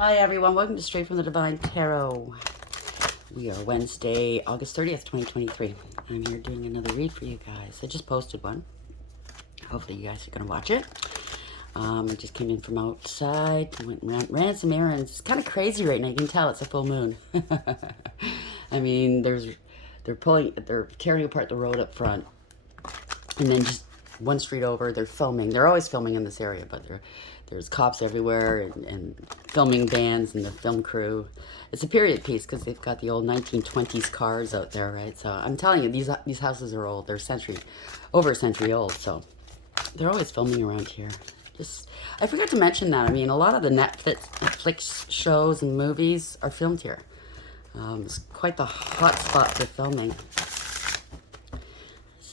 Hi everyone, welcome to Straight from the Divine Tarot. We are Wednesday, August 30th, 2023. I'm here doing another read for you guys. I just posted one. Hopefully you guys are going to watch it. I just came in from outside, went and ran some errands. It's kind of crazy right now. You can tell it's a full moon. I mean, they're tearing apart the road up front. And then just one street over, they're filming. They're always filming in this area, but there's cops everywhere and filming vans and the film crew. It's a period piece because they've got the old 1920s cars out there, right? So I'm telling you, these houses are old. They're over a century old. So they're always filming around here. I forgot to mention that. I mean, a lot of the Netflix shows and movies are filmed here. It's quite the hot spot for filming.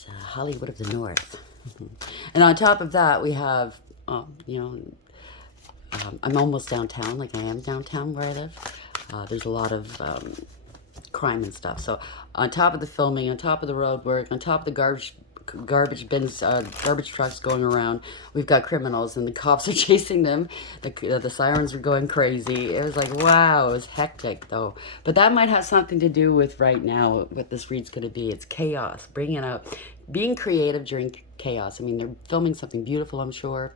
Hollywood of the North. And on top of that, we have, I'm almost downtown, like I am downtown where I live. There's a lot of crime and stuff. So on top of the filming, on top of the road work, on top of the garbage bins, garbage trucks going around, we've got criminals and the cops are chasing them. The sirens are going crazy. It was like, wow, it was hectic though. But that might have something to do with right now what this read's going to be. It's chaos, bringing out, being creative during chaos. I mean, they're filming something beautiful, I'm sure.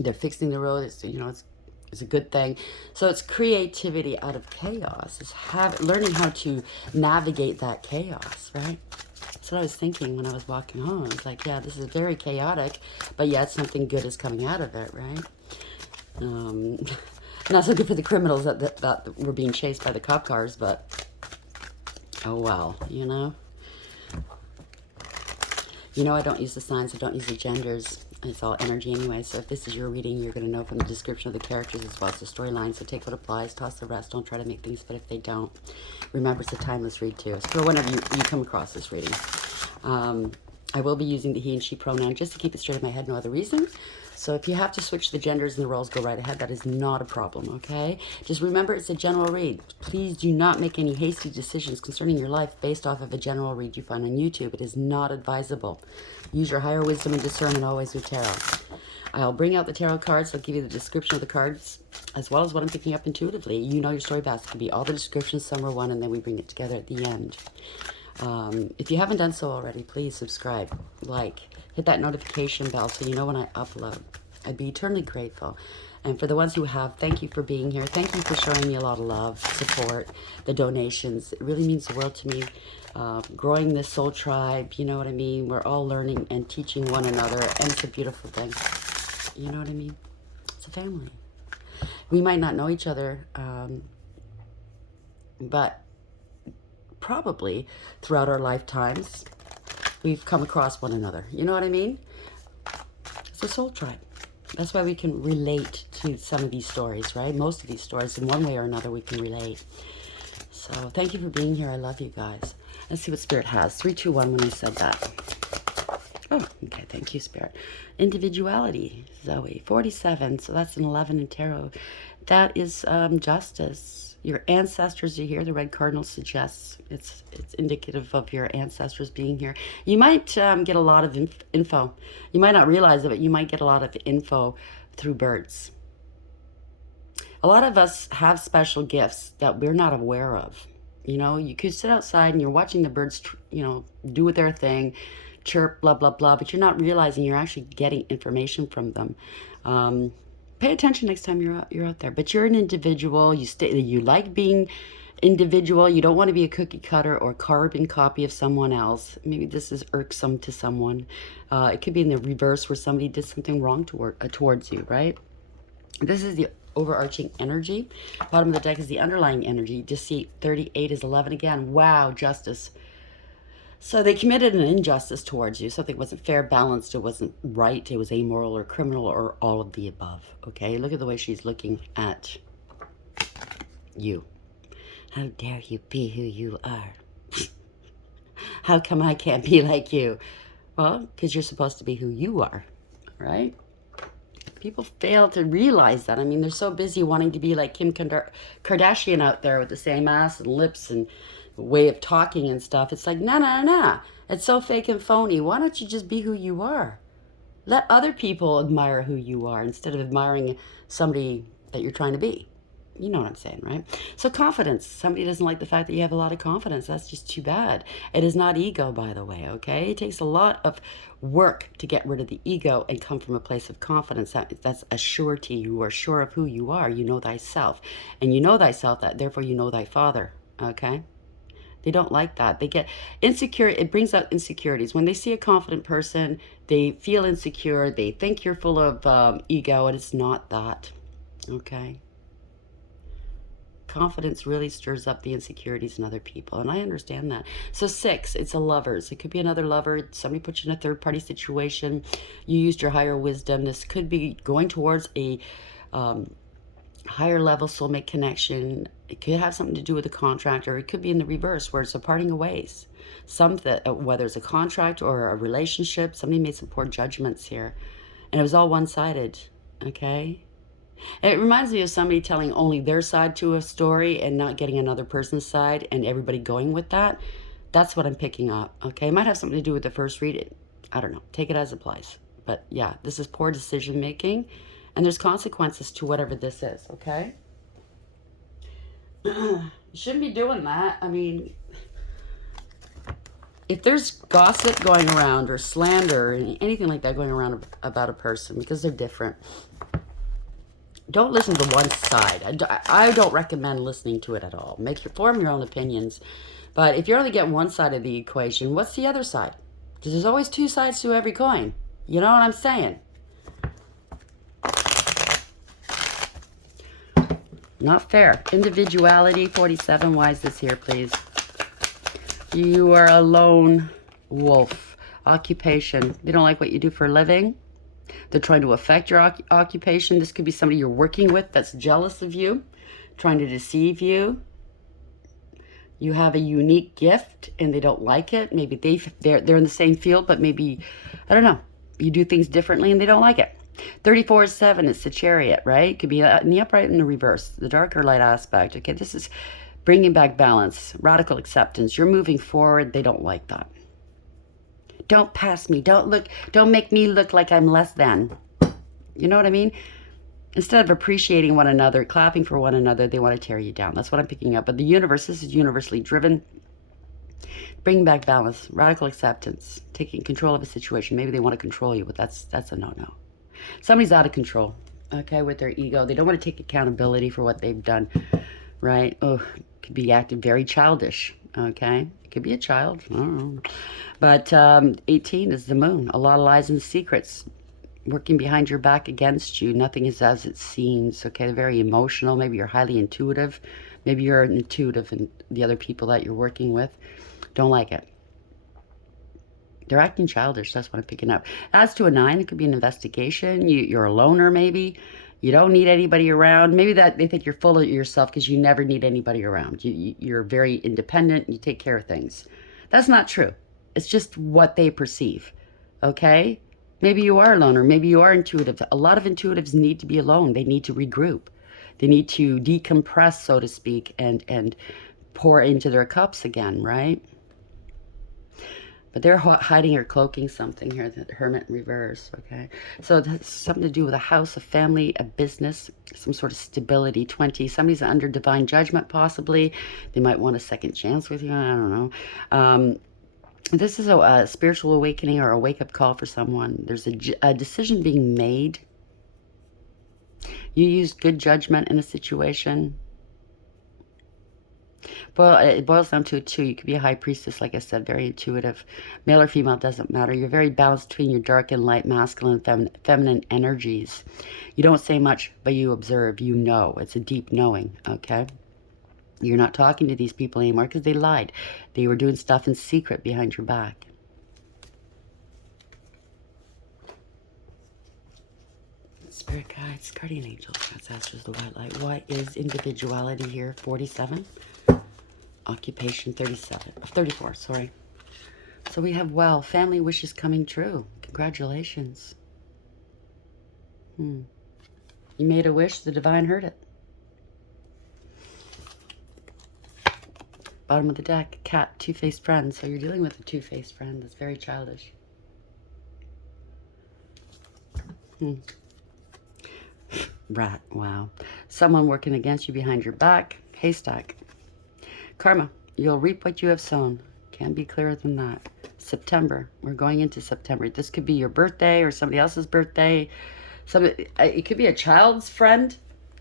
They're fixing the road. It's a good thing. So it's creativity out of chaos. It's learning how to navigate that chaos, right? That's what I was thinking when I was walking home. It's like, yeah, this is very chaotic, but yet something good is coming out of it, right? Not so good for the criminals that were being chased by the cop cars, but oh well, you know. I don't use the signs. I don't use the genders. It's all energy anyway. So if this is your reading, you're going to know from the description of the characters as well as the storyline. So take what applies, toss the rest. Don't try to make things fit if they don't. Remember, it's a timeless read too. So for whenever you come across this reading. I will be using the he and she pronoun just to keep it straight in my head, no other reason. So if you have to switch the genders and the roles, go right ahead. That is not a problem, okay? Just remember, it's a general read. Please do not make any hasty decisions concerning your life based off of a general read you find on YouTube. It is not advisable. Use your higher wisdom and discernment always with tarot. I'll bring out the tarot cards. I'll give you the description of the cards as well as what I'm picking up intuitively. You know your story best. It can be all the descriptions, some are one, and then we bring it together at the end. If you haven't done so already, please subscribe, like, hit that notification bell so you know when I upload. I'd be eternally grateful. And for the ones who have, thank you for being here. Thank you for showing me a lot of love, support, the donations. It really means the world to me. Growing this soul tribe, you know what I mean? We're all learning and teaching one another, and it's a beautiful thing. You know what I mean? It's a family. We might not know each other, but probably throughout our lifetimes, we've come across one another. You know what I mean? It's a soul tribe. That's why we can relate to some of these stories, right? Most of these stories, in one way or another, we can relate. So thank you for being here. I love you guys. Let's see what Spirit has. 3, 2, 1 when I said that. Oh, okay. Thank you, Spirit. Individuality, Zoe. 47. So that's an 11 in tarot. That is justice. Your ancestors are here. The red cardinal suggests it's indicative of your ancestors being here. You might get a lot of info. You might not realize it, but you might get a lot of info through birds. A lot of us have special gifts that we're not aware of. You know, you could sit outside and you're watching the birds, do their thing, chirp, blah, blah, blah, but you're not realizing you're actually getting information from them. Pay attention next time you're out there. But you're an individual. You like being individual. You don't want to be a cookie cutter or carbon copy of someone else. Maybe this is irksome to someone. It could be in the reverse where somebody did something wrong towards you, right? This is the overarching energy. Bottom of the deck is the underlying energy. Deceit. 38 is 11 again. Wow, justice. So they committed an injustice towards you. Something wasn't fair, balanced, it wasn't right, it was amoral or criminal or all of the above. Okay, look at the way she's looking at you. How dare you be who you are? How come I can't be like you? Well, because you're supposed to be who you are, right? People fail to realize that. I mean, they're so busy wanting to be like Kim Kardashian out there with the same ass and lips and way of talking and stuff. It's like, nah. It's so fake and phony. Why don't you just be who you are? Let other people admire who you are instead of admiring somebody that you're trying to be. You know what I'm saying, right? So confidence. Somebody doesn't like the fact that you have a lot of confidence. That's just too bad. It is not ego, by the way, okay? It takes a lot of work to get rid of the ego and come from a place of confidence. That's a surety. You are sure of who you are. You know thyself. And you know thyself, that therefore you know thy Father, okay? They don't like that. They get insecure. It brings out insecurities. When they see a confident person, they feel insecure. They think you're full of ego, and it's not that, okay? Confidence really stirs up the insecurities in other people, and I understand that. So 6, it's a lovers. It could be another lover. Somebody put you in a third-party situation. You used your higher wisdom. This could be going towards a higher level soulmate connection. It could have something to do with a contract, or it could be in the reverse where it's a parting of ways. Whether it's a contract or a relationship, somebody made some poor judgments here, and it was all one-sided, okay? It reminds me of somebody telling only their side to a story and not getting another person's side and everybody going with that. That's what I'm picking up, okay? It might have something to do with the first read. I don't know. Take it as it applies. But yeah, this is poor decision making, and there's consequences to whatever this is, okay? You shouldn't be doing that. I mean, if there's gossip going around or slander or anything like that going around about a person because they're different, don't listen to one side. I don't recommend listening to it at all. Form your own opinions. But if you only get one side of the equation, what's the other side? Because there's always two sides to every coin. You know what I'm saying? Not fair. Individuality, 47. Why is this here, please? You are a lone wolf. Occupation. They don't like what you do for a living. They're trying to affect your occupation. This could be somebody you're working with that's jealous of you, trying to deceive you. You have a unique gift and they don't like it. Maybe they're in the same field, but maybe, I don't know, you do things differently and they don't like it. 34 is 7. It's the Chariot, right? It could be in the upright and the reverse, the dark or light aspect. Okay, this is bringing back balance, radical acceptance. You're moving forward. They don't like that. Don't pass me. Don't make me look like I'm less than. You know what I mean? Instead of appreciating one another, clapping for one another, they want to tear you down. That's what I'm picking up. But the universe, this is universally driven. Bringing back balance, radical acceptance, taking control of a situation. Maybe they want to control you, but that's a no-no. Somebody's out of control, okay, with their ego. They don't want to take accountability for what they've done, right? Oh, could be acting very childish, okay? It could be a child, I don't know. But 18 is the moon. A lot of lies and secrets working behind your back against you. Nothing is as it seems, okay? They're very emotional. Maybe you're highly intuitive. Maybe you're intuitive and the other people that you're working with don't like it. They're acting childish. That's what I'm picking up. As to a 9, it could be an investigation. You're a loner, maybe. You don't need anybody around. Maybe that they think you're full of yourself because you never need anybody around. You're very independent. You take care of things. That's not true. It's just what they perceive, okay? Maybe you are a loner. Maybe you are intuitive. A lot of intuitives need to be alone. They need to regroup. They need to decompress, so to speak, and pour into their cups again, right? But they're hiding or cloaking something here, the Hermit in reverse, okay? So that's something to do with a house, a family, a business, some sort of stability. 20, somebody's under divine judgment, possibly. They might want a second chance with you, I don't know. This is a spiritual awakening or a wake-up call for someone. There's a decision being made. You used good judgment in a situation. Well, it boils down to 2. You could be a high priestess, like I said, very intuitive. Male or female, doesn't matter. You're very balanced between your dark and light, masculine, feminine energies. You don't say much, but you observe. You know. It's a deep knowing, okay? You're not talking to these people anymore because they lied. They were doing stuff in secret behind your back. Spirit guides, guardian angels, ancestors, the white light. What is individuality here? 47. Occupation 34, sorry. So we have, well, family wishes coming true. Congratulations. You made a wish, the divine heard it. Bottom of the deck, cat, two-faced friend. So you're dealing with a two-faced friend that's very childish. Rat, wow. Someone working against you behind your back. Haystack. Karma. You'll reap what you have sown. Can't be clearer than that. September. We're going into September. This could be your birthday or somebody else's birthday. It could be a child's friend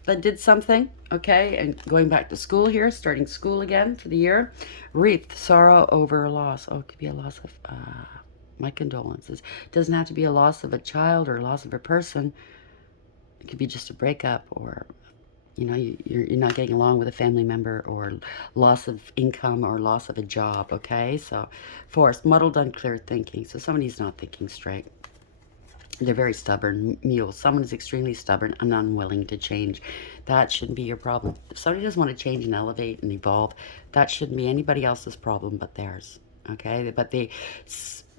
that did something, okay? And going back to school here, starting school again for the year. Wreath, sorrow over a loss. Oh, it could be a loss of, my condolences. It doesn't have to be a loss of a child or a loss of a person. It could be just a breakup, or you're not getting along with a family member, or loss of income, or loss of a job, okay? So, forced, muddled, unclear thinking. So somebody's not thinking straight. They're very stubborn mules. Someone is extremely stubborn and unwilling to change. That shouldn't be your problem. If somebody doesn't want to change and elevate and evolve, that shouldn't be anybody else's problem but theirs, okay? But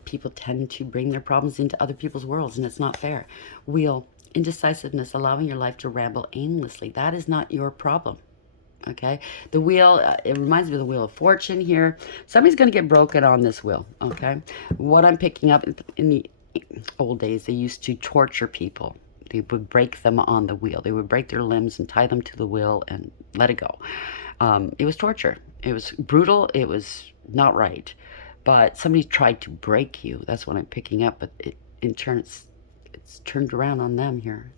people tend to bring their problems into other people's worlds, and it's not fair. Wheel, indecisiveness, allowing your life to ramble aimlessly. That is not your problem, okay? The wheel, it reminds me of the Wheel of Fortune here. Somebody's going to get broken on this wheel, okay? What I'm picking up in the old days, they used to torture people. They would break them on the wheel. They would break their limbs and tie them to the wheel and let it go. It was torture. It was brutal. It was not right. But somebody tried to break you. That's what I'm picking up. But in turn, it's turned around on them here.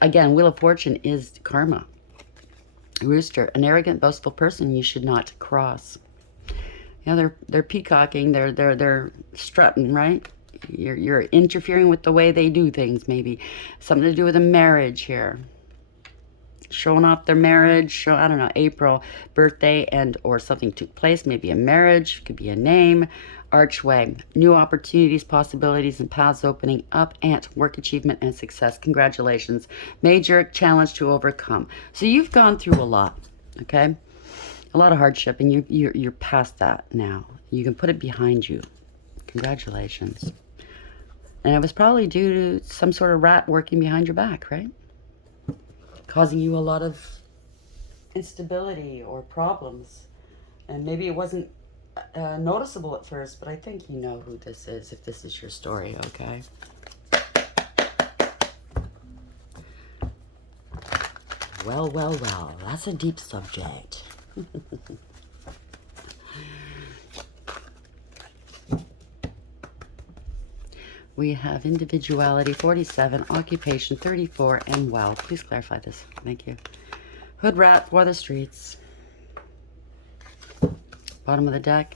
Again, Wheel of Fortune is karma. Rooster, an arrogant, boastful person you should not cross. They're peacocking. They're strutting, right? You're interfering with the way they do things, maybe. Something to do with a marriage here. Showing off their marriage, I don't know, April, birthday, and or something took place, maybe a marriage, could be a name. Archway, new opportunities, possibilities, and paths opening up, and work achievement and success. Congratulations. Major challenge to overcome. So you've gone through a lot, okay? A lot of hardship, and you're past that now. You can put it behind you. Congratulations. And it was probably due to some sort of rat working behind your back, right? Causing you a lot of instability or problems. And maybe it wasn't noticeable at first, but I think you know who this is if this is your story, okay? Well, that's a deep subject. We have individuality, 47, occupation, 34, and wealth. Please clarify this. Thank you. Hood rat, weather streets. Bottom of the deck,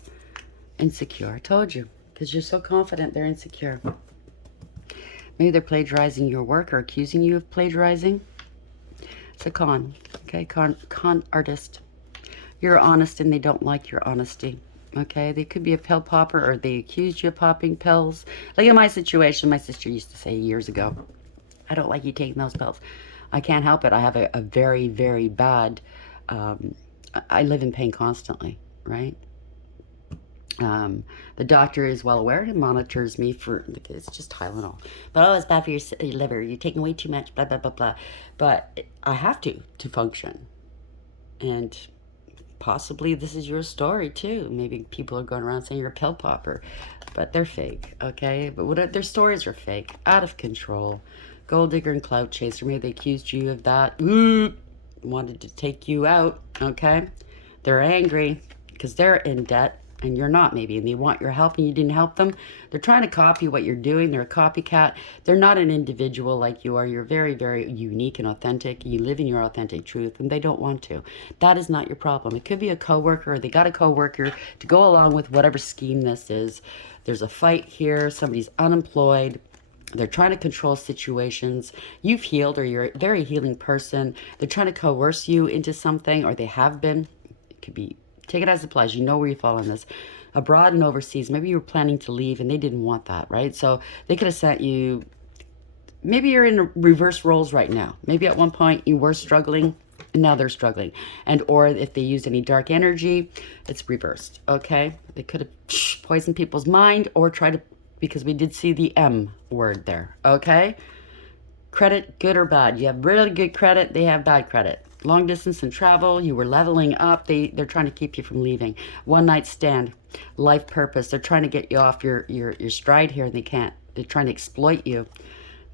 insecure. I told you, because you're so confident they're insecure. Maybe they're plagiarizing your work or accusing you of plagiarizing. It's a con, okay? Con artist. You're honest and they don't like your honesty. Okay, they could be a pill popper, or they accused you of popping pills. Like in my situation, my sister used to say years ago, I don't like you taking those pills. I can't help it. I have a very, very bad, I live in pain constantly, right? The doctor is well aware and monitors me for, it's just Tylenol. But it's bad for your liver. You're taking way too much, blah, blah, blah, blah. But I have to function. And possibly this is your story too. Maybe people are going around saying you're a pill popper, but they're fake, okay? But their stories are fake, out of control. Gold digger and clout chaser. Maybe they accused you of that. Wanted to take you out, okay? They're angry because they're in debt and you're not, maybe, and they want your help and you didn't help them. They're trying to copy what you're doing. They're a copycat. They're not an individual like you are. You're very, very unique and authentic. You live in your authentic truth, and they don't want to. That is not your problem. It could be a coworker, or they got a coworker to go along with whatever scheme this is. There's a fight here. Somebody's unemployed. They're trying to control situations. You've healed, or you're a very healing person. They're trying to coerce you into something, or they have been. It could be, take it as it applies. You know where you fall in this. Abroad and overseas. Maybe you were planning to leave and they didn't want that, right? So they could have sent you, maybe you're in reverse roles right now. Maybe at one point you were struggling and now they're struggling. And or if they used any dark energy, it's reversed, okay? They could have poisoned people's mind or tried to, because we did see the M word there, okay? Credit, good or bad. You have really good credit, they have bad credit. Long distance and travel, you were leveling up. They're trying to keep you from leaving. One night stand, life purpose. They're trying to get you off your stride here and they can't. They're trying to exploit you.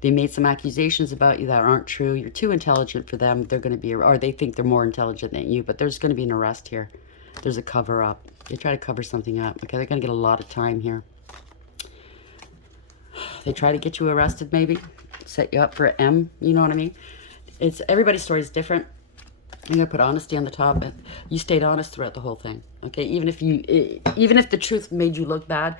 They made some accusations about you that aren't true. You're too intelligent for them. They're going to be, or they think they're more intelligent than you, but there's going to be an arrest here. There's a cover up. They try to cover something up. Okay, they're going to get a lot of time here. They try to get you arrested, maybe set you up for an M. You know what I mean? It's everybody's story is different. I'm gonna put honesty on the top, and you stayed honest throughout the whole thing. Okay, even if the truth made you look bad,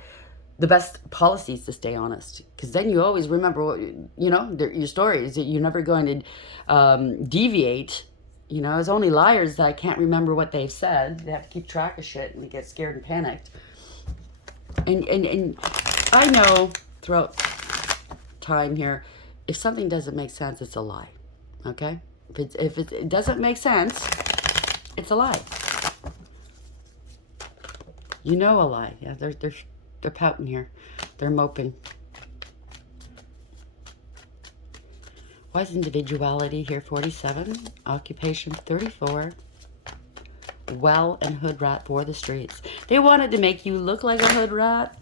the best policy is to stay honest, because then you always remember what your story is. That you're never going to deviate. You know, it's only liars that can't remember what they've said. They have to keep track of shit, and they get scared and panicked. And I know throughout time here, if something doesn't make sense, it's a lie. Okay, if it doesn't make sense, it's a lie. You know a lie. Yeah, they're pouting here. They're moping. Why is individuality here 47? Occupation 34. Well and hood rat for the streets. They wanted to make you look like a hood rat.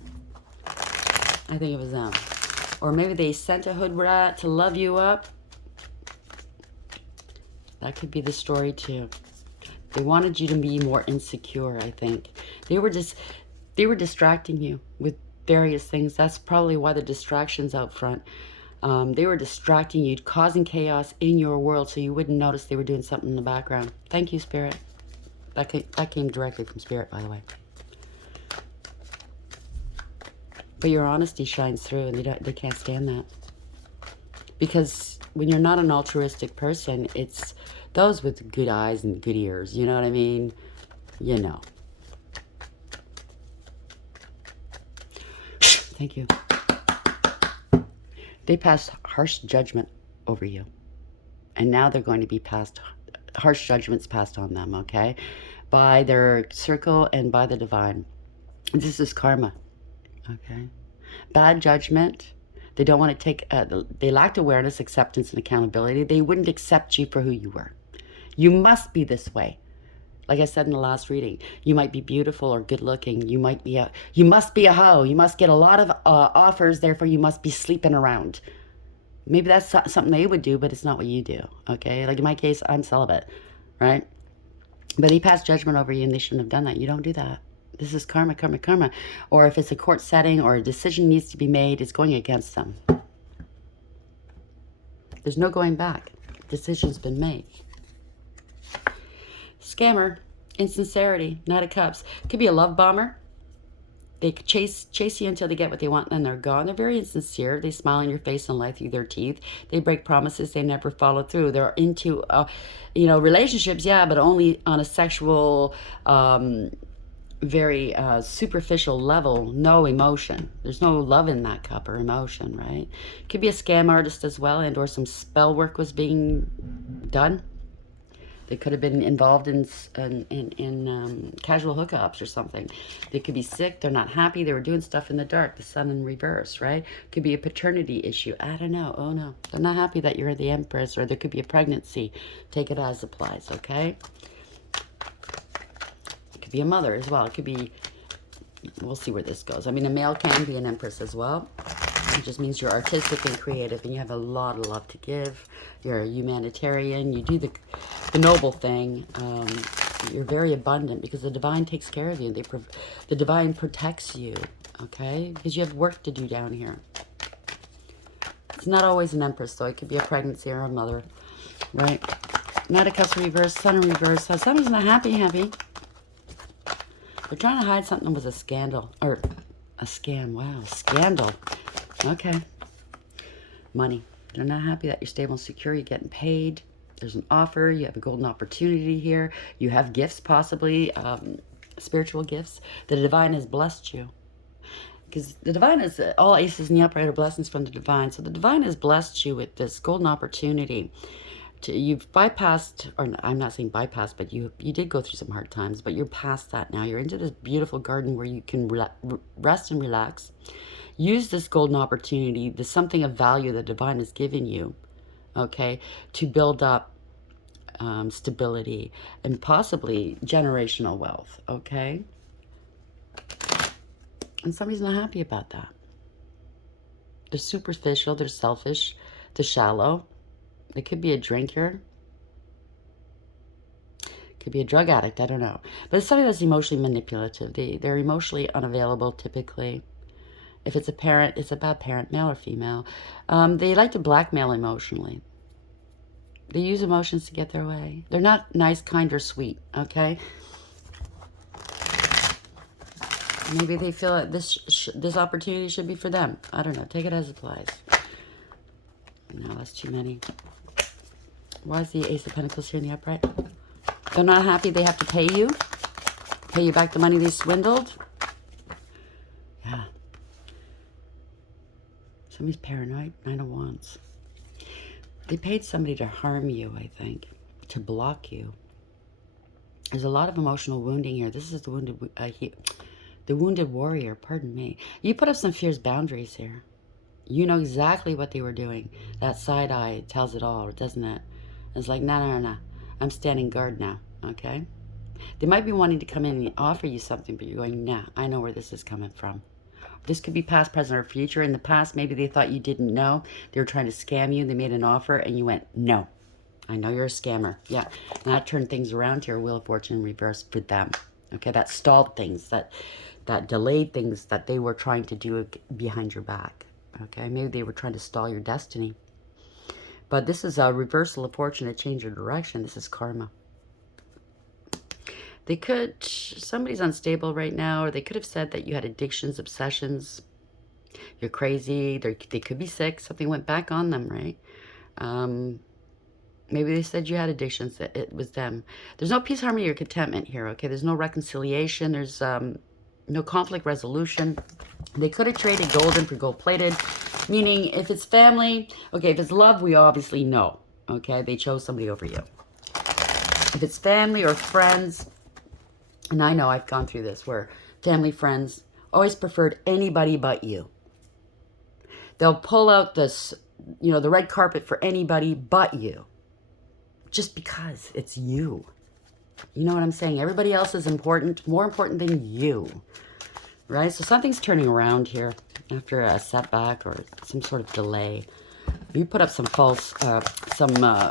I think it was them. Or maybe they sent a hood rat to love you up. That could be the story too. They wanted you to be more insecure, I think. They were distracting you with various things. That's probably why the distraction's out front. They were distracting you, causing chaos in your world so you wouldn't notice they were doing something in the background. Thank you, Spirit. That came directly from Spirit, by the way. But your honesty shines through, and they can't stand that. Because when you're not an altruistic person, it's those with good eyes and good ears. You know what I mean? You know. Thank you. They passed harsh judgment over you. And now they're going to be passed, harsh judgments passed on them, okay? By their circle and by the divine. This is karma, okay? Bad judgment. They don't want to take, they lacked awareness, acceptance, and accountability. They wouldn't accept you for who you were. You must be this way. Like I said in the last reading, you might be beautiful or good looking. You must be a hoe. You must get a lot of offers. Therefore, you must be sleeping around. Maybe that's something they would do, but it's not what you do. Okay. Like in my case, I'm celibate, right? But he passed judgment over you and they shouldn't have done that. You don't do that. This is karma, karma, karma. Or if it's a court setting or a decision needs to be made, it's going against them. There's no going back. Decision's been made. Scammer, insincerity, Knight of Cups. Could be a love bomber. They chase you until they get what they want, and then they're gone. They're very insincere. They smile in your face and lie through their teeth. They break promises. They never follow through. They're into, relationships, yeah, but only on a sexual, very superficial level. No emotion. There's no love in that cup or emotion, right? Could be a scam artist as well, and or some spell work was being done. They could have been involved in casual hookups or something. They could be sick. They're not happy. They were doing stuff in the dark. The sun in reverse, right? Could be a paternity issue. I don't know. Oh, no. They're not happy that you're the Empress, or there could be a pregnancy. Take it as applies, okay? It could be a mother as well. It could be, we'll see where this goes. I mean, a male can be an Empress as well. It just means you're artistic and creative, and you have a lot of love to give. You're a humanitarian. You do the noble thing. You're very abundant because the divine takes care of you. The divine protects you, okay? Because you have work to do down here. It's not always an Empress, though. It could be a pregnancy or a mother, right? Knight of Cups reverse, Sun in reverse. So somebody's not happy. They're trying to hide something that was a scandal. Or a scam. Wow, scandal. Okay. Money. They're not happy that you're stable and secure. You're getting paid. There's an offer. You have a golden opportunity here. You have gifts, possibly spiritual gifts. The divine has blessed you. Because the divine is, all aces in the upright are blessings from the divine. So the divine has blessed you with this golden opportunity. You've bypassed, or I'm not saying bypassed, but you did go through some hard times, but you're past that now. You're into this beautiful garden where you can rest and relax. Use this golden opportunity, the something of value the divine has given you, okay, to build up stability and possibly generational wealth, okay? And somebody's not happy about that. They're superficial, they're selfish, The shallow. They could be a drinker. Could be a drug addict. I don't know. But it's somebody that's emotionally manipulative. They're emotionally unavailable typically. If it's a parent, it's a bad parent, male or female. They like to blackmail emotionally. They use emotions to get their way. They're not nice, kind, or sweet, okay? Maybe they feel that this opportunity should be for them. I don't know. Take it as it applies. No, that's too many. Why is the Ace of Pentacles here in the upright? They're not happy they have to pay you. Pay you back the money they swindled. Yeah. Somebody's paranoid. 9 of Wands. They paid somebody to harm you, I think. To block you. There's a lot of emotional wounding here. This is the wounded warrior, pardon me. You put up some fierce boundaries here. You know exactly what they were doing. That side eye tells it all, doesn't it? It's like, no. I'm standing guard now, okay? They might be wanting to come in and offer you something, but you're going, nah, I know where this is coming from. This could be past, present, or future. In the past, maybe they thought you didn't know. They were trying to scam you. They made an offer, and you went, no. I know you're a scammer. Yeah. And that turned things around here. Wheel of Fortune in reverse for them. Okay, that stalled things, that delayed things that they were trying to do behind your back. Okay, maybe they were trying to stall your destiny. But this is a reversal of fortune, a change of direction. This is karma. They could, somebody's unstable right now, or they could have said that you had addictions, obsessions, you're crazy, they could be sick, something went back on them, right? Maybe they said you had addictions, that it was them. There's no peace, harmony, or contentment here, okay? There's no reconciliation, there's no conflict resolution. They could have traded golden for gold-plated, meaning if it's family, okay, if it's love, we obviously know, okay? They chose somebody over you. If it's family or friends, and I know I've gone through this, where family, friends always preferred anybody but you. They'll pull out this, you know, the red carpet for anybody but you. Just because it's you. You know what I'm saying? Everybody else is important, more important than you. Right? So something's turning around here after a setback or some sort of delay. You put up some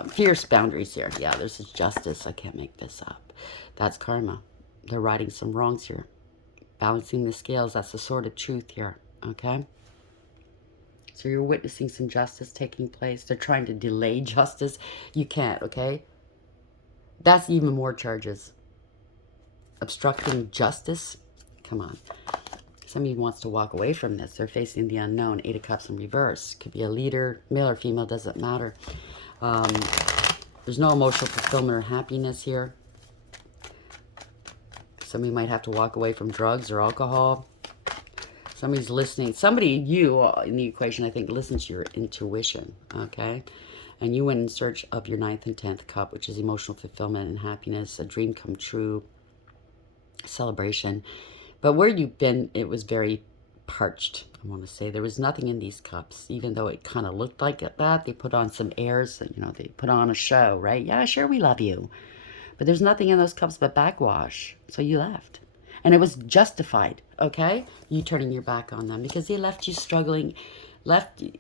fierce boundaries here. Yeah, this is justice. I can't make this up. That's karma. They're righting some wrongs here. Balancing the scales. That's the sword of truth here. Okay? So you're witnessing some justice taking place. They're trying to delay justice. You can't, okay? That's even more charges. Obstructing justice. Come on. Somebody wants to walk away from this. They're facing the unknown. 8 of Cups in reverse. Could be a leader, male or female, doesn't matter. There's no emotional fulfillment or happiness here. Somebody might have to walk away from drugs or alcohol. Somebody's listening. Somebody, you in the equation, I think, listens to your intuition, okay? And you went in search of your 9th and 10th cup, which is emotional fulfillment and happiness, a dream come true, celebration. But where you've been, it was very parched, I want to say. There was nothing in these cups, even though it kind of looked like that. They put on some airs, you know, they put on a show, right? Yeah, sure, we love you. But there's nothing in those cups but backwash. So you left. And it was justified, okay? You turning your back on them because they left you struggling.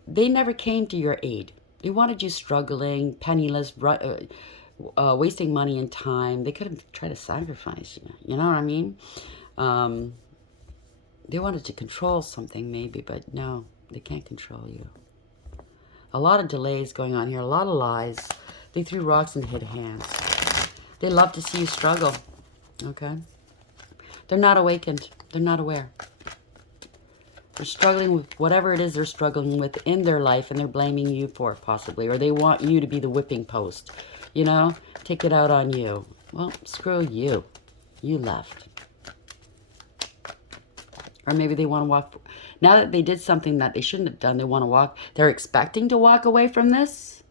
They never came to your aid. They wanted you struggling, penniless, wasting money and time. They could have tried to sacrifice you. You know what I mean? They wanted to control something maybe, but no, they can't control you. A lot of delays going on here, a lot of lies. They threw rocks and hid hands. They love to see you struggle, okay? They're not awakened. They're not aware. They're struggling with whatever it is they're struggling with in their life, and they're blaming you for it possibly, or they want you to be the whipping post, you know? Take it out on you. Well, screw you. You left. Or maybe they want to walk. Now that they did something that they shouldn't have done, they want to walk. They're expecting to walk away from this.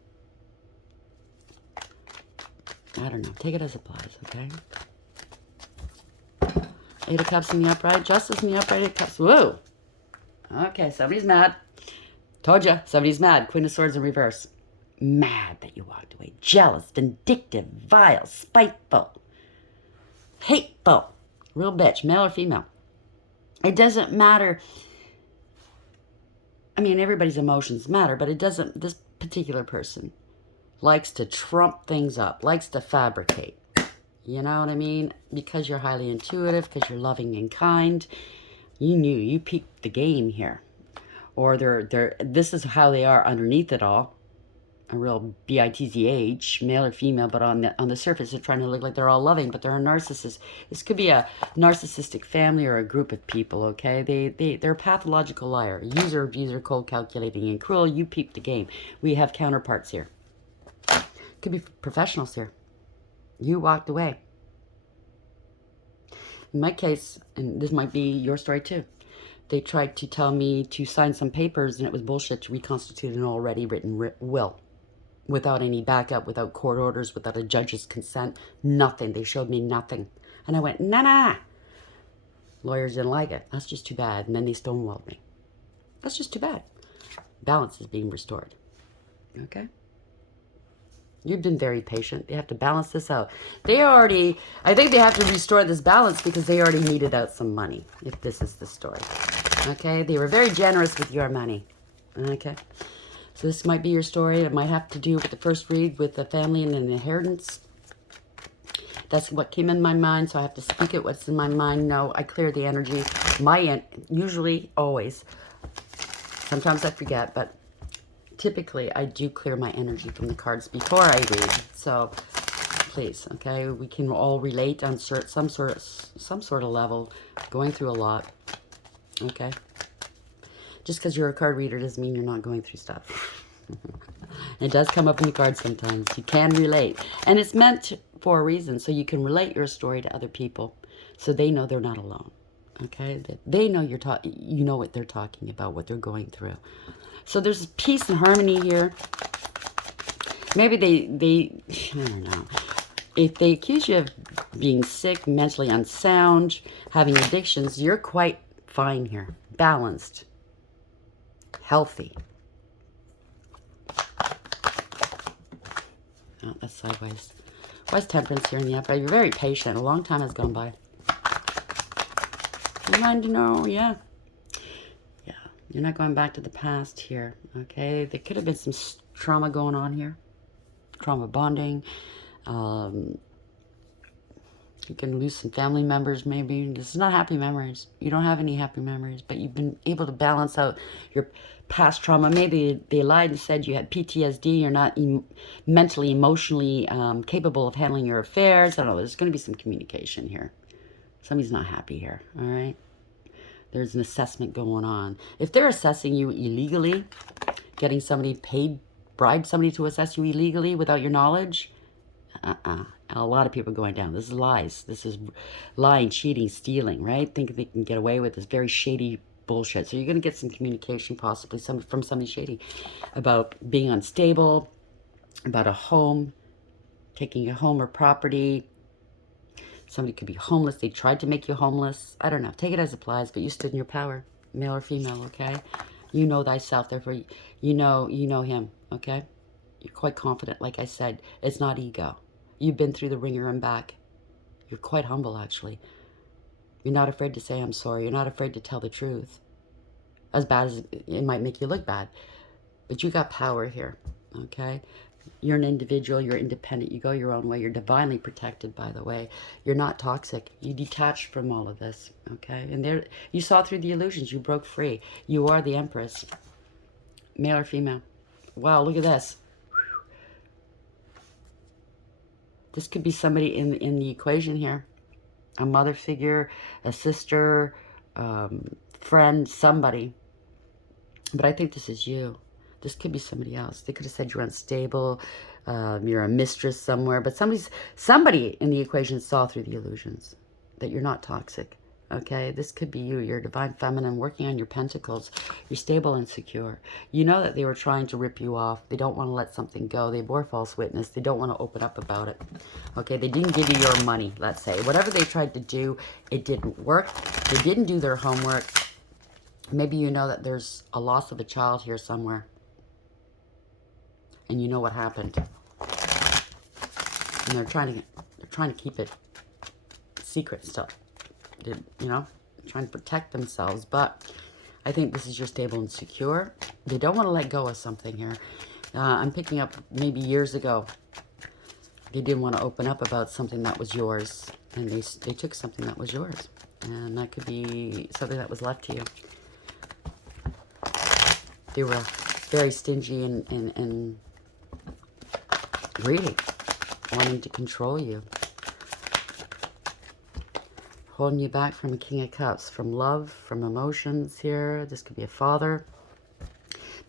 I don't know. Take it as it applies, okay? 8 of Cups in the upright. Justice in the upright. 8 of Cups. Whoa. Okay, somebody's mad. Told you. Somebody's mad. Queen of Swords in reverse. Mad that you walked away. Jealous, vindictive, vile, spiteful, hateful. Real bitch. Male or female. It doesn't matter. I mean, everybody's emotions matter, but it doesn't. This particular person likes to trump things up, likes to fabricate. You know what I mean? Because you're highly intuitive, because you're loving and kind, you peaked the game here. Or this is how they are underneath it all. A real bitch, male or female, but on the surface they're trying to look like they're all loving, but they're a narcissist. This could be a narcissistic family or a group of people, okay? They're a pathological liar. User, abuser, cold, calculating, and cruel. You peep the game. We have counterparts here. Could be professionals here. You walked away. In my case, and this might be your story too, they tried to tell me to sign some papers, and it was bullshit to reconstitute an already written will. Without any backup, without court orders, without a judge's consent, nothing. They showed me nothing. And I went, nah. Lawyers didn't like it. That's just too bad. And then they stonewalled me. That's just too bad. Balance is being restored. Okay? You've been very patient. They have to balance this out. I think they have to restore this balance because they already needed out some money, if this is the story. Okay? They were very generous with your money. Okay? So this might be your story. It might have to do with the first read with the family and an inheritance. That's what came in my mind, so I have to speak it. What's in my mind? No, I clear the energy. Usually, always. Sometimes I forget, but typically I do clear my energy from the cards before I read. So please, okay, we can all relate on some sort of level, going through a lot. Okay. Just because you're a card reader doesn't mean you're not going through stuff. It does come up in the cards sometimes. You can relate. And it's meant for a reason, so you can relate your story to other people so they know they're not alone. Okay? They know you know what they're talking about, what they're going through. So there's peace and harmony here. Maybe they I don't know. If they accuse you of being sick, mentally unsound, having addictions, you're quite fine here. Balanced. Healthy. Oh, that's sideways. Why is temperance here in the upright? You're very patient. A long time has gone by. You mind to know, yeah. Yeah. You're not going back to the past here, okay? There could have been some trauma going on here. Trauma bonding. You can lose some family members, maybe. This is not happy memories. You don't have any happy memories, but you've been able to balance out your past trauma. Maybe they lied and said you had PTSD. You're not mentally, emotionally capable of handling your affairs. I don't know. There's going to be some communication here. Somebody's not happy here, all right? There's an assessment going on. If they're assessing you illegally, getting somebody bribe somebody to assess you illegally without your knowledge, a lot of people are going down. This is lies. This is lying, cheating, stealing, right? Think they can get away with this very shady bullshit. So you're going to get some communication possibly from somebody shady about being unstable, about a home, taking a home or property. Somebody could be homeless. They tried to make you homeless. I don't know. Take it as it applies, but you stood in your power, male or female, okay? You know thyself, therefore you know him, okay? You're quite confident, like I said. It's not ego. You've been through the ringer and back. You're quite humble, actually. You're not afraid to say I'm sorry. You're not afraid to tell the truth. As bad as it might make you look bad. But you got power here, okay? You're an individual. You're independent. You go your own way. You're divinely protected, by the way. You're not toxic. You detached from all of this, okay? And you saw through the illusions. You broke free. You are the Empress. Male or female. Wow, look at this. This could be somebody in the equation here. A mother figure, a sister, friend, somebody. But I think this is you. This could be somebody else. They could have said you're unstable, you're a mistress somewhere. But somebody in the equation saw through the illusions that you're not toxic. Okay, this could be you. You're a divine feminine working on your pentacles. You're stable and secure. You know that they were trying to rip you off. They don't want to let something go. They bore false witness. They don't want to open up about it. Okay, they didn't give you your money, let's say. Whatever they tried to do, it didn't work. They didn't do their homework. Maybe you know that there's a loss of a child here somewhere. And you know what happened. And they're trying to keep it secret still. Trying to protect themselves. But I think this is your stable and secure. They don't want to let go of something here. I'm picking up maybe years ago. They didn't want to open up about something that was yours. And they took something that was yours. And that could be something that was left to you. They were very stingy and really wanting to control you. Holding you back from a King of Cups, from love, from emotions here. This could be a father.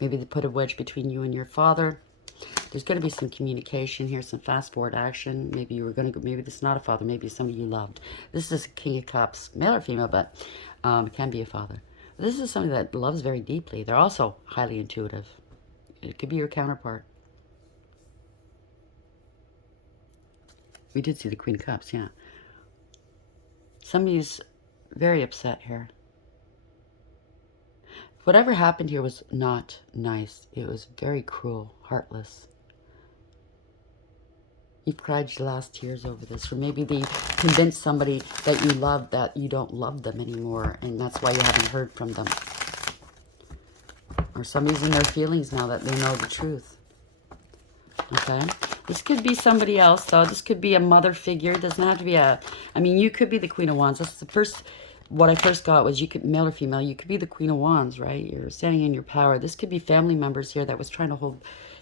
Maybe they put a wedge between you and your father. There's going to be some communication here, some fast forward action. Maybe you were going to go, maybe this is not a father, maybe it's somebody you loved. This is a King of Cups, male or female, but it can be a father. This is somebody that loves very deeply. They're also highly intuitive. It could be your counterpart. We did see the Queen of Cups, yeah. Somebody's very upset here. Whatever happened here was not nice. It was very cruel, heartless. You've cried your last tears over this. Or maybe they convinced somebody that you love that you don't love them anymore. And that's why you haven't heard from them. Or somebody's in their feelings now that they know the truth. Okay? This could be somebody else, though. This could be a mother figure. It doesn't have to be a... I mean, you could be the Queen of Wands. That's the first... What I first got was you could, male or female, you could be the Queen of Wands, right? You're standing in your power. This could be family members here that was trying to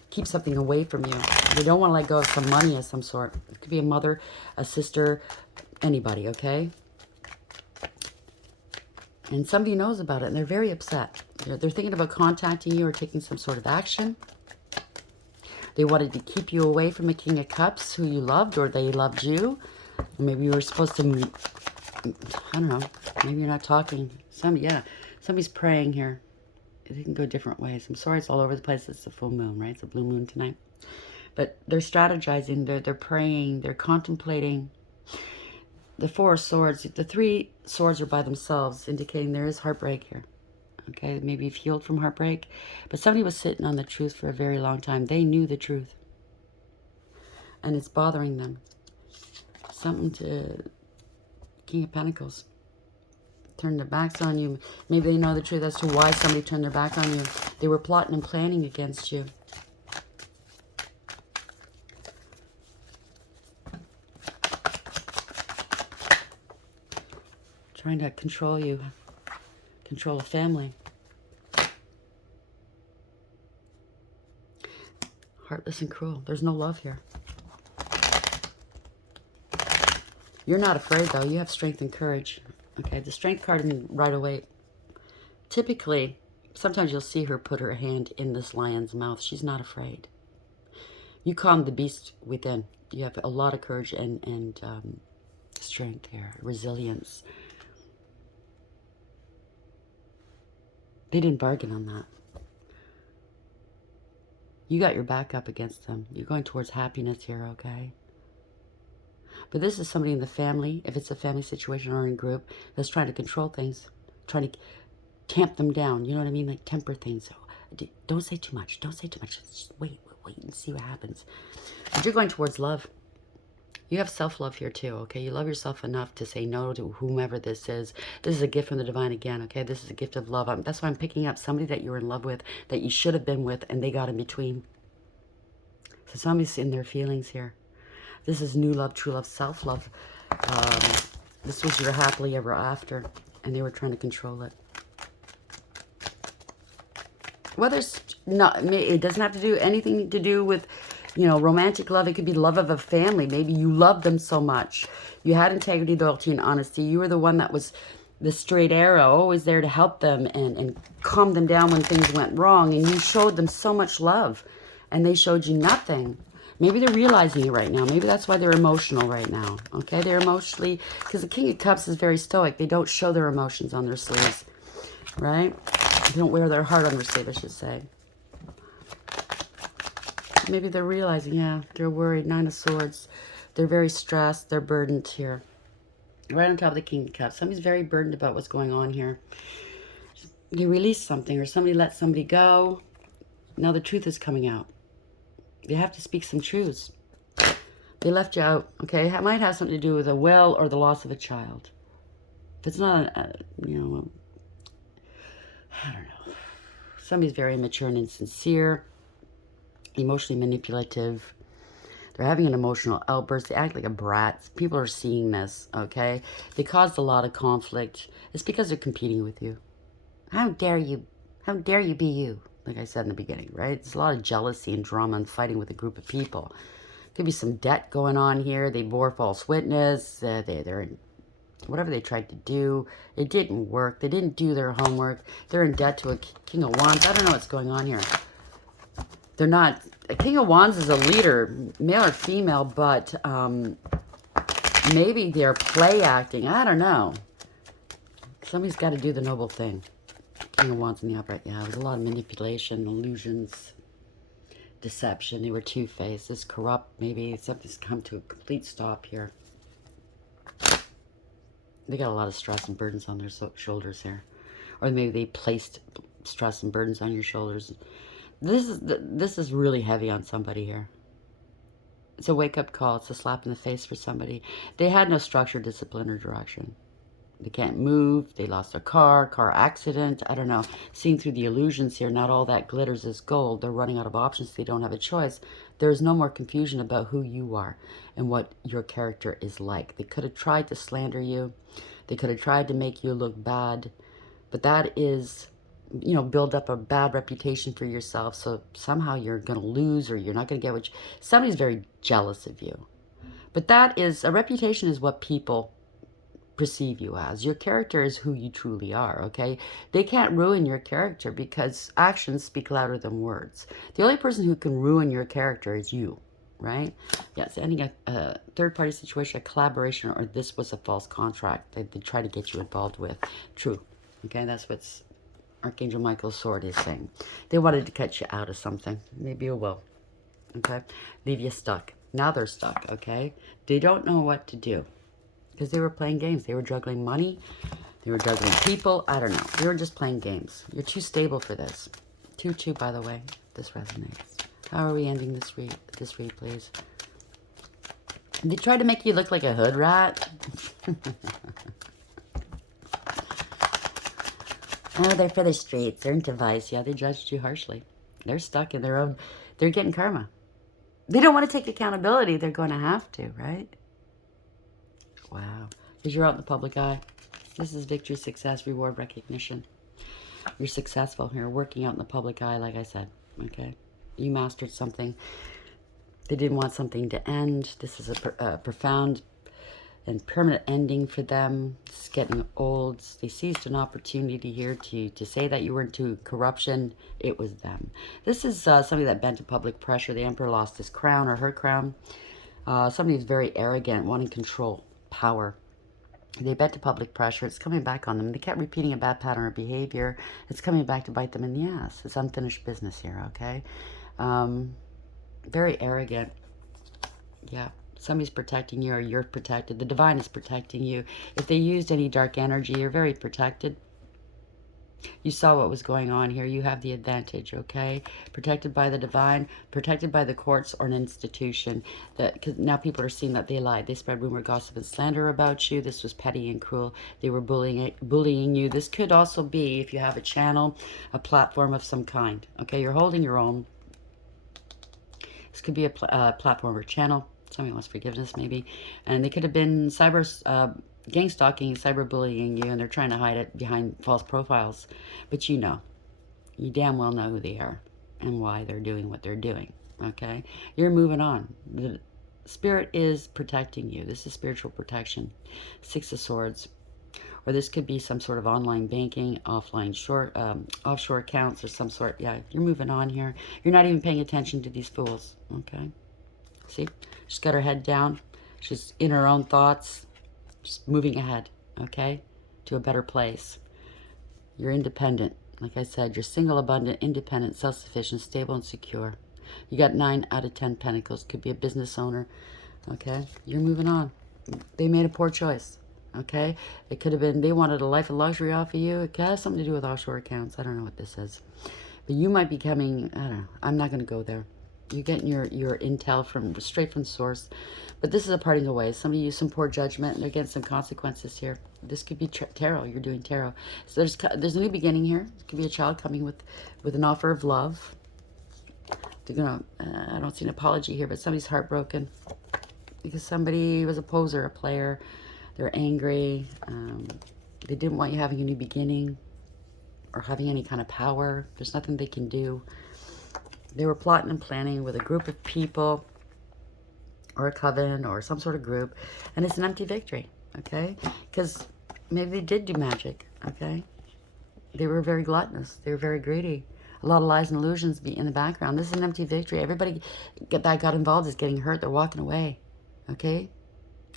keep something away from you. They don't want to let go of some money of some sort. It could be a mother, a sister, anybody, okay? And somebody knows about it, and they're very upset. They're thinking about contacting you or taking some sort of action. They wanted to keep you away from a King of Cups who you loved, or they loved you. Maybe you were supposed to... I don't know. Maybe you're not talking. Somebody's praying here. It can go different ways. I'm sorry it's all over the place. It's a full moon, right? It's a blue moon tonight. But they're strategizing. They're praying. They're contemplating. The Four of Swords. The Three Swords are by themselves, indicating there is heartbreak here. Okay? Maybe you've healed from heartbreak. But somebody was sitting on the truth for a very long time. They knew the truth. And it's bothering them. Something to... King of Pentacles. Turned their backs on you. Maybe they know the truth as to why somebody turned their back on you. They were plotting and planning against you. Trying to control you. Control a family. Heartless and cruel. There's no love here. You're not afraid, though. You have strength and courage. Okay, the strength card in right away. Typically, sometimes you'll see her put her hand in this lion's mouth. She's not afraid. You calm the beast within. You have a lot of courage and strength here, resilience. They didn't bargain on that. You got your back up against them. You're going towards happiness here, okay? But this is somebody in the family, if it's a family situation or in a group, that's trying to control things, trying to tamp them down. You know what I mean? Like temper things. So don't say too much. Don't say too much. Just wait and see what happens. But you're going towards love. You have self-love here too, okay? You love yourself enough to say no to whomever this is. This is a gift from the divine again, okay? This is a gift of love. That's why I'm picking up somebody that you were in love with, that you should have been with, and they got in between. So somebody's in their feelings here. This is new love, true love, self-love. This was your happily ever after, and they were trying to control it. Whether it's not, it doesn't have to do anything to do with, you know, romantic love. It could be love of a family. Maybe you loved them so much. You had integrity, loyalty, and honesty. You were the one that was the straight arrow, always there to help them and calm them down when things went wrong. And you showed them so much love, and they showed you nothing. Maybe they're realizing it right now. Maybe that's why they're emotional right now. Okay, they're emotionally, because the King of Cups is very stoic. They don't show their emotions on their sleeves, right? They don't wear their heart on their sleeve, I should say. Maybe they're realizing, yeah, they're worried. Nine of Swords. They're very stressed. They're burdened here. Right on top of the King of Cups. Somebody's very burdened about what's going on here. They released something, or somebody let somebody go. Now the truth is coming out. They have to speak some truths. They left you out, okay? It might have something to do with a will or the loss of a child. If it's not, you know, I don't know. Somebody's very immature and insincere. emotionally manipulative. They're having an emotional outburst. They act like a brat. People are seeing this, okay? They caused a lot of conflict. It's because they're competing with you. How dare you? How dare you be you? Like I said in the beginning, right? There's a lot of jealousy and drama and fighting with a group of people. Could be some debt going on here. They bore false witness. They're in whatever they tried to do. It didn't work. They didn't do their homework. They're in debt to a King of Wands. I don't know what's going on here. They're not... A King of Wands is a leader, male or female, but maybe they're play acting. I don't know. Somebody's got to do the noble thing. King of Wands in the upright. Yeah, there's a lot of manipulation, illusions, deception. They were two-faced. It's corrupt. Maybe something's come to a complete stop here. They got a lot of stress and burdens on their shoulders here. Or maybe they placed stress and burdens on your shoulders. This is really heavy on somebody here. It's a wake-up call. It's a slap in the face for somebody. They had no structure, discipline, or direction. They can't move. They lost their car accident. I don't know. Seeing through the illusions here, not all that glitters is gold. They're running out of options. They don't have a choice. There's no more confusion about who you are and what your character is like. They could have tried to slander you. They could have tried to make you look bad. But that is... you know, build up a bad reputation for yourself, so somehow you're going to lose, or you're not going to get what you... Somebody's very jealous of you. But that is... a reputation is what people perceive you as. Your character is who you truly are, okay? They can't ruin your character because actions speak louder than words. The only person who can ruin your character is you, right? Yes, ending a third-party situation, a collaboration, or this was a false contract that they try to get you involved with. True, okay? That's what's Archangel Michael's sword is saying. They wanted to cut you out of something. Maybe you will. Okay? Leave you stuck. Now they're stuck, okay? They don't know what to do. Because they were playing games. They were juggling money. They were juggling people. I don't know. They were just playing games. You're too stable for this. 2-2, by the way. This resonates. How are we ending this read, please? They tried to make you look like a hood rat. Oh, they're for the streets. They're into vice. Yeah, they judged you harshly. They're stuck in their own... They're getting karma. They don't want to take accountability. They're going to have to, right? Wow. Because you're out in the public eye. This is victory, success, reward, recognition. You're successful. You're working out in the public eye, like I said. Okay? You mastered something. They didn't want something to end. This is a profound and permanent ending for them. It's getting old. They seized an opportunity here to say that you were into corruption. It was them. This is somebody that bent to public pressure. The emperor lost his crown or her crown. Somebody who's very arrogant, wanting control, power. They bent to public pressure. It's coming back on them. They kept repeating a bad pattern of behavior. It's coming back to bite them in the ass. It's unfinished business here, okay? Very arrogant. Yeah. Somebody's protecting you, or you're protected. The divine is protecting you. If they used any dark energy, you're very protected. You saw what was going on here. You have the advantage, okay? Protected by the divine, protected by the courts or an institution. Because now people are seeing that they lied. They spread rumor, gossip, and slander about you. This was petty and cruel. They were bullying you. This could also be, if you have a channel, a platform of some kind. Okay, you're holding your own. This could be a platform or channel. Somebody wants forgiveness, maybe. And they could have been gang stalking, cyberbullying you, and they're trying to hide it behind false profiles. But you know. You damn well know who they are and why they're doing what they're doing. Okay? You're moving on. The spirit is protecting you. This is spiritual protection. 6 of Swords. Or this could be some sort of online banking, offline offshore accounts or some sort. Yeah, you're moving on here. You're not even paying attention to these fools. Okay? See? She's got her head down. She's in her own thoughts. Just moving ahead, okay? To a better place. You're independent. Like I said, you're single, abundant, independent, self-sufficient, stable, and secure. You got 9 out of 10 pentacles. Could be a business owner, okay? You're moving on. They made a poor choice, okay? It could have been they wanted a life of luxury off of you. It could have something to do with offshore accounts. I don't know what this is. But you might be coming, I don't know. I'm not going to go there. You're getting your intel straight from source. But this is a parting away. Somebody used some poor judgment, and they're getting some consequences here. This could be tarot. You're doing tarot. So there's a new beginning here. It could be a child coming with an offer of love. They're gonna, I don't see an apology here, but somebody's heartbroken because somebody was a poser, a player. They're angry. They didn't want you having a new beginning or having any kind of power. There's nothing they can do. They were plotting and planning with a group of people or a coven or some sort of group, and it's an empty victory, okay? Because maybe they did do magic, okay? They were very gluttonous. They were very greedy. A lot of lies and illusions be in the background. This is an empty victory. Everybody that got involved is getting hurt. They're walking away, okay?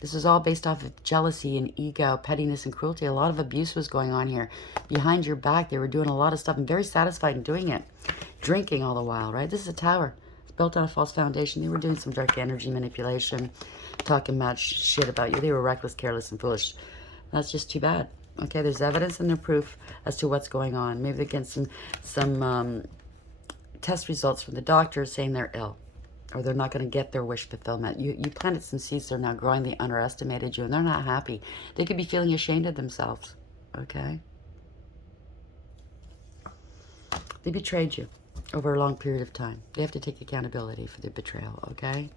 This is all based off of jealousy and ego, pettiness and cruelty. A lot of abuse was going on here. Behind your back, they were doing a lot of stuff and very satisfied in doing it. Drinking all the while, right? This is a tower. It's built on a false foundation. They were doing some dark energy manipulation, talking mad shit about you. They were reckless, careless, and foolish. That's just too bad. Okay, there's evidence and there's proof as to what's going on. Maybe they get some test results from the doctor saying they're ill, or they're not going to get their wish fulfillment. You planted some seeds. They're now growing. They underestimated you, and they're not happy. They could be feeling ashamed of themselves. Okay, they betrayed you over a long period of time. They have to take accountability for the betrayal. Okay.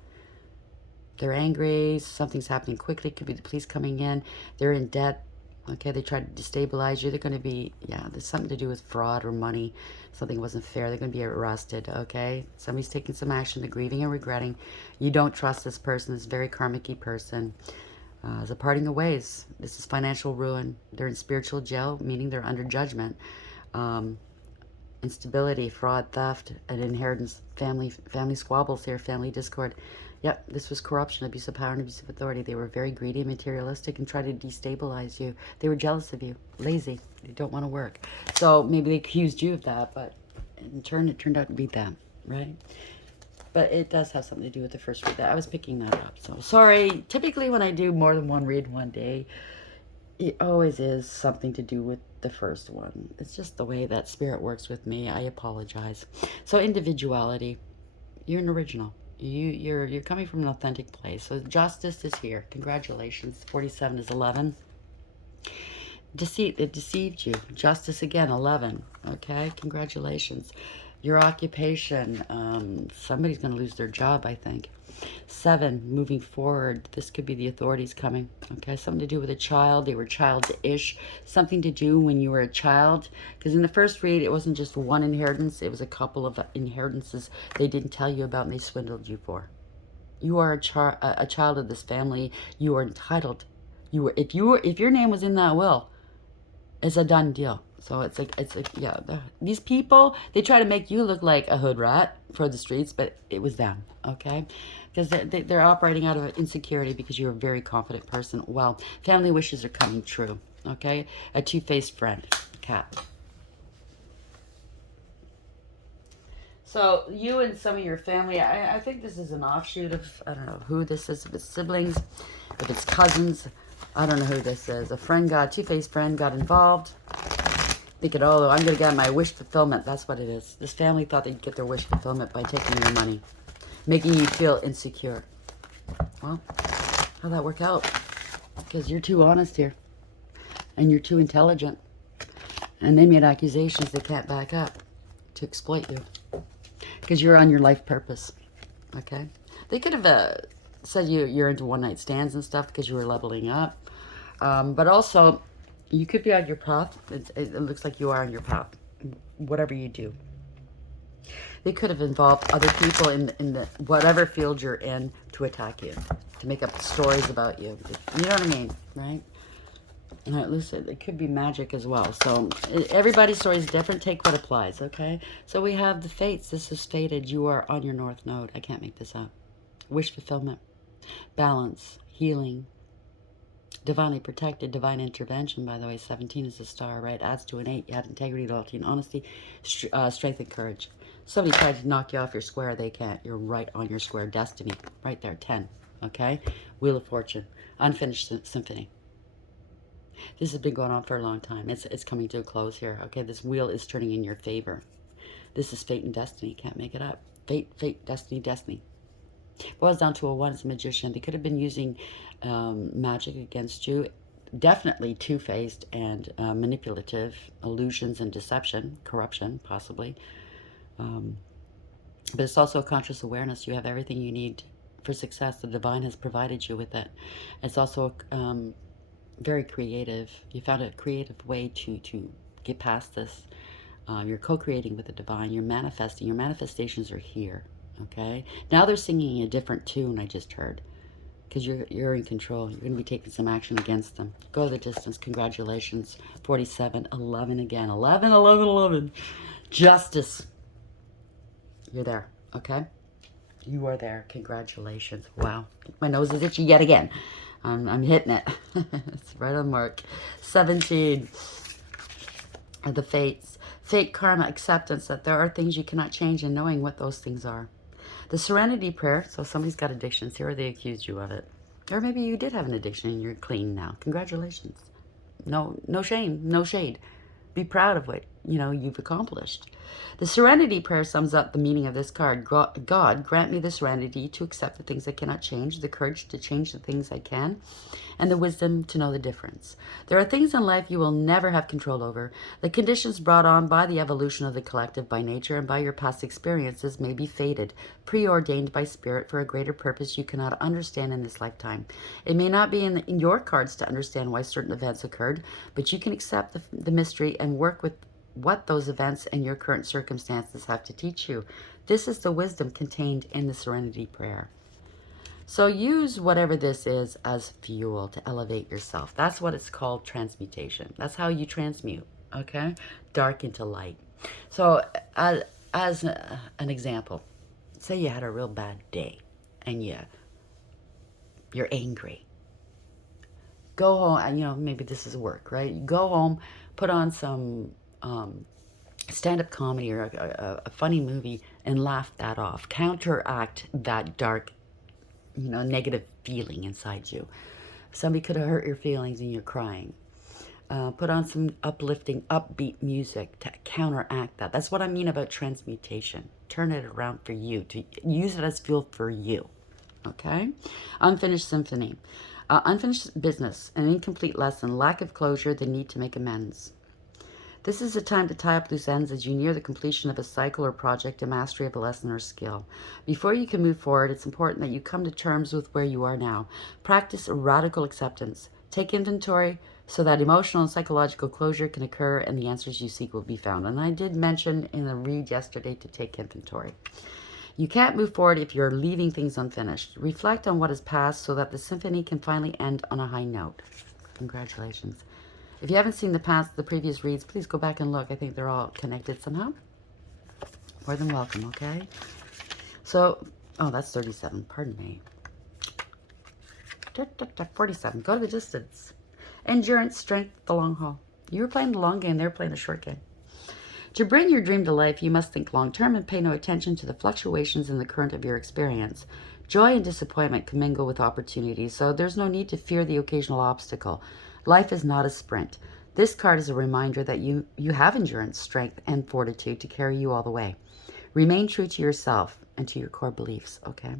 They're angry. Something's happening quickly. Could be the police coming in. They're in debt. Okay, they tried to destabilize you. They're going to be, yeah, there's something to do with fraud or money. Something wasn't fair. They're going to be arrested, okay? Somebody's taking some action. They're grieving and regretting. You don't trust this person, this very karmic-y person. It's a parting of ways. This is financial ruin. They're in spiritual jail, meaning they're under judgment. Instability, fraud, theft, and inheritance, family squabbles here, family discord. Yep, this was corruption, abuse of power, and abuse of authority. They were very greedy and materialistic and tried to destabilize you. They were jealous of you, lazy. They don't want to work. So maybe they accused you of that, but in turn, it turned out to be them, right? But it does have something to do with the first read. I was picking that up. So sorry. Typically, when I do more than one read one day, it always is something to do with the first one. It's just the way that spirit works with me. I apologize. So individuality. You're an original. You're coming from an authentic place. So justice is here. Congratulations. 47 is 11. Deceit. It deceived you. Justice again. 11. Okay. Congratulations. Your occupation. Somebody's going to lose their job, I think. 7, moving forward. This could be the authorities coming. Okay, something to do with a child. They were childish. Something to do when you were a child. Because in the first read, it wasn't just one inheritance. It was a couple of inheritances they didn't tell you about and they swindled you for. You are a child of this family. You are entitled. If your name was in that will, it's a done deal. So it's like yeah. These people, they try to make you look like a hood rat for the streets, but it was them, okay? Because they're operating out of insecurity because you're a very confident person. Well, family wishes are coming true, okay? A two-faced friend, cat. So you and some of your family, I think this is an offshoot of, I don't know who this is, if it's siblings, if it's cousins, I don't know who this is. A two-faced friend got involved. Thinking, oh, I'm going to get my wish fulfillment. That's what it is. This family thought they'd get their wish fulfillment by taking your money, making you feel insecure. Well, how'd that work out? Because you're too honest here, and you're too intelligent, and they made accusations they can't back up to exploit you, because you're on your life purpose, okay? They could have said you're into one-night stands and stuff because you were leveling up, but also, you could be on your path. It looks like you are on your path, whatever you do. They could have involved other people in the whatever field you're in to attack you, to make up stories about you. You know what I mean, right? And listen, it could be magic as well. So everybody's story is different. Take what applies, okay? So we have the fates. This is fated. You are on your north node. I can't make this up. Wish fulfillment, balance, healing. Divinely protected, divine intervention, by the way. 17 is a star, right? Adds to an 8. You had integrity, loyalty, and honesty, strength, and courage. Somebody tried to knock you off your square. They can't. You're right on your square. Destiny. Right there. 10. Okay? Wheel of Fortune. Unfinished symphony. This has been going on for a long time. It's coming to a close here. Okay? This wheel is turning in your favor. This is fate and destiny. Can't make it up. Fate, destiny, destiny. Boils down to a 1. It's a magician. They could have been using magic against you. Definitely two-faced and manipulative, illusions and deception, corruption, possibly. But it's also a conscious awareness. You have everything you need for success. The divine has provided you with it. It's also very creative. You found a creative way to get past this. You're co-creating with the divine. You're manifesting. Your manifestations are here. Okay. Now they're singing a different tune. I just heard, because you're in control. You're going to be taking some action against them. Go the distance. Congratulations. 47, 11 again. 11, 11, 11. Justice. You're there. Okay. You are there. Congratulations. Wow. My nose is itchy yet again. I'm hitting it. It's right on mark. 17. The fates. Fate, karma, acceptance that there are things you cannot change and knowing what those things are. The Serenity prayer. So somebody's got addictions here, or they accused you of it. Or maybe you did have an addiction and you're clean now. Congratulations. No shame, no shade. Be proud of what you've accomplished. The Serenity prayer sums up the meaning of this card. God, grant me the serenity to accept the things I cannot change, the courage to change the things I can, and the wisdom to know the difference. There are things in life you will never have control over. The conditions brought on by the evolution of the collective by nature and by your past experiences may be fated, preordained by spirit for a greater purpose you cannot understand in this lifetime. It may not be in your cards to understand why certain events occurred, but you can accept the mystery and work with what those events and your current circumstances have to teach you. This is the wisdom contained in the Serenity prayer. So use whatever this is as fuel to elevate yourself. That's what it's called, transmutation. That's how you transmute, okay? Dark into light. So as an example, say you had a real bad day and you're angry. Go home, and maybe this is work, right? Go home, put on some stand-up comedy or a funny movie and laugh that off. Counteract that dark, negative feeling inside you. Somebody could have hurt your feelings and you're crying. Put on some uplifting, upbeat music to counteract that. That's what I mean about transmutation. Turn it around for you, to use it as fuel for you. Okay? Unfinished symphony. Unfinished business, an incomplete lesson, lack of closure, the need to make amends. This is a time to tie up loose ends as you near the completion of a cycle or project, a mastery of a lesson or skill. Before you can move forward, it's important that you come to terms with where you are now. Practice radical acceptance. Take inventory so that emotional and psychological closure can occur and the answers you seek will be found. And I did mention in the read yesterday to take inventory. You can't move forward if you're leaving things unfinished. Reflect on what has passed so that the symphony can finally end on a high note. Congratulations. If you haven't seen the previous reads, please go back and look. I think they're all connected somehow. More than welcome, okay? So, that's 37. Pardon me. 47. Go to the distance. Endurance, strength, the long haul. You were playing the long game. They were playing the short game. To bring your dream to life, you must think long-term and pay no attention to the fluctuations in the current of your experience. Joy and disappointment commingle with opportunities, so there's no need to fear the occasional obstacle. Life is not a sprint. This card is a reminder that you have endurance, strength, and fortitude to carry you all the way. Remain true to yourself and to your core beliefs, okay?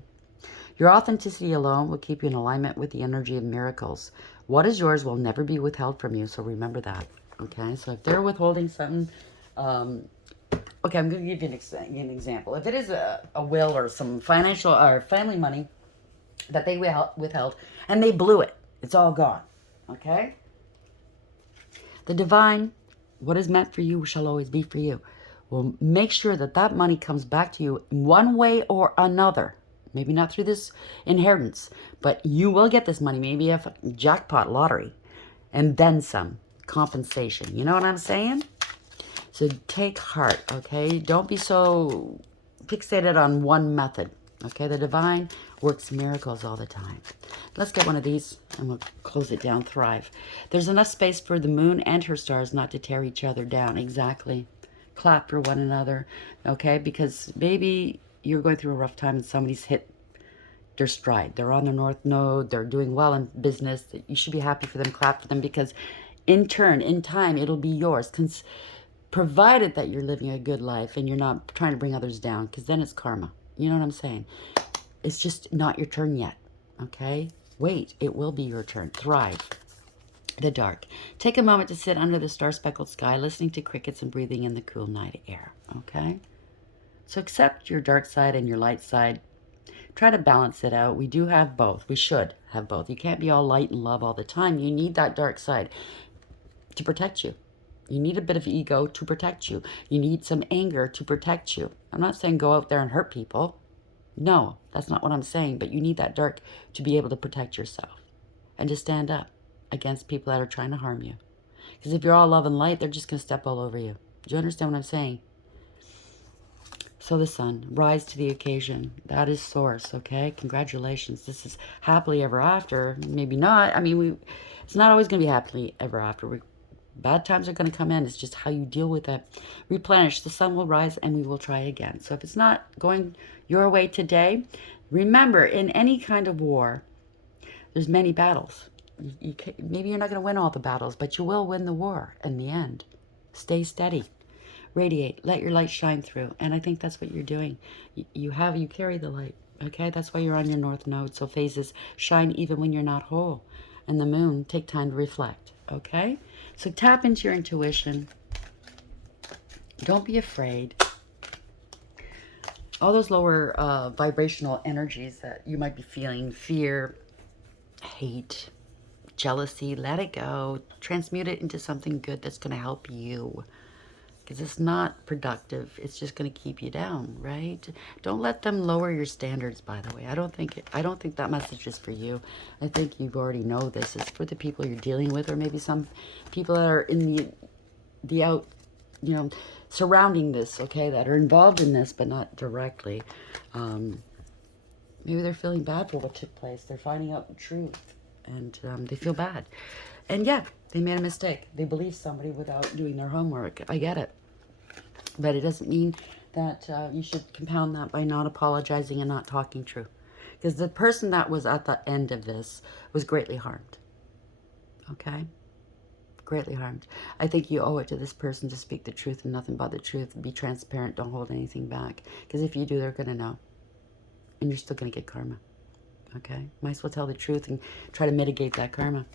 Your authenticity alone will keep you in alignment with the energy of miracles. What is yours will never be withheld from you, so remember that, okay? So if they're withholding something, okay, I'm going to give you an example. If it is a will or some financial or family money that they withheld and they blew it, it's all gone. Okay? The divine, what is meant for you shall always be for you. Will make sure that that money comes back to you in one way or another. Maybe not through this inheritance, but you will get this money. Maybe a jackpot lottery. And then some compensation. You know what I'm saying? So take heart, okay? Don't be so fixated on one method, okay? The divine works miracles all the time. Let's get one of these and we'll close it down. Thrive. There's enough space for the moon and her stars not to tear each other down. Exactly. Clap for one another, okay? Because maybe you're going through a rough time and somebody's hit their stride. They're on their north node. They're doing well in business. You should be happy for them. Clap for them because in turn, in time, it'll be yours. Provided that you're living a good life and you're not trying to bring others down, because then it's karma. You know what I'm saying? It's just not your turn yet, okay? Wait, it will be your turn. Thrive. The dark. Take a moment to sit under the star-speckled sky, listening to crickets and breathing in the cool night air, okay? So accept your dark side and your light side. Try to balance it out. We do have both. We should have both. You can't be all light and love all the time. You need that dark side to protect you. You need a bit of ego to protect you. You need some anger to protect you. I'm not saying go out there and hurt people. No, that's not what I'm saying. But you need that dark to be able to protect yourself and to stand up against people that are trying to harm you. Because if you're all love and light, they're just going to step all over you. Do you understand what I'm saying? So the sun, rise to the occasion. That is source, okay? Congratulations. This is happily ever after. Maybe not. I mean, it's not always going to be happily ever after. Bad times are going to come in. It's just how you deal with it. Replenish. The sun will rise and we will try again. So if it's not going your way today, remember, in any kind of war, there's many battles. Maybe you're not going to win all the battles, but you will win the war in the end. Stay steady. Radiate. Let your light shine through. And I think that's what you're doing. You carry the light. Okay? That's why you're on your north node. So phases shine even when you're not whole. And the moon, take time to reflect. Okay? So tap into your intuition. Don't be afraid. All those lower vibrational energies that you might be feeling, fear, hate, jealousy, let it go. Transmute it into something good that's going to help you. Because it's not productive. It's just going to keep you down, right? Don't let them lower your standards, by the way. I don't think that message is for you. I think you already know this. It's for the people you're dealing with, or maybe some people that are in the out, surrounding this, okay, that are involved in this, but not directly. Maybe they're feeling bad for what took place. They're finding out the truth, and they feel bad. And yeah, they made a mistake. They believed somebody without doing their homework. I get it. But it doesn't mean that you should compound that by not apologizing and not talking true. Because the person that was at the end of this was greatly harmed. Okay? Greatly harmed. I think you owe it to this person to speak the truth and nothing but the truth. Be transparent. Don't hold anything back. Because if you do, they're going to know. And you're still going to get karma. Okay? Might as well tell the truth and try to mitigate that karma.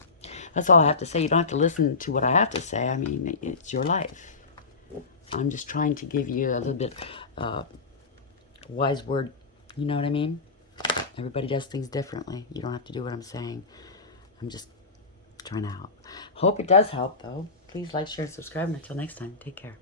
That's all I have to say. You don't have to listen to what I have to say. I mean, it's your life. I'm just trying to give you a little bit wise word. You know what I mean? Everybody does things differently. You don't have to do what I'm saying. I'm just trying to help. Hope it does help, though. Please like, share, and subscribe. And until next time, take care.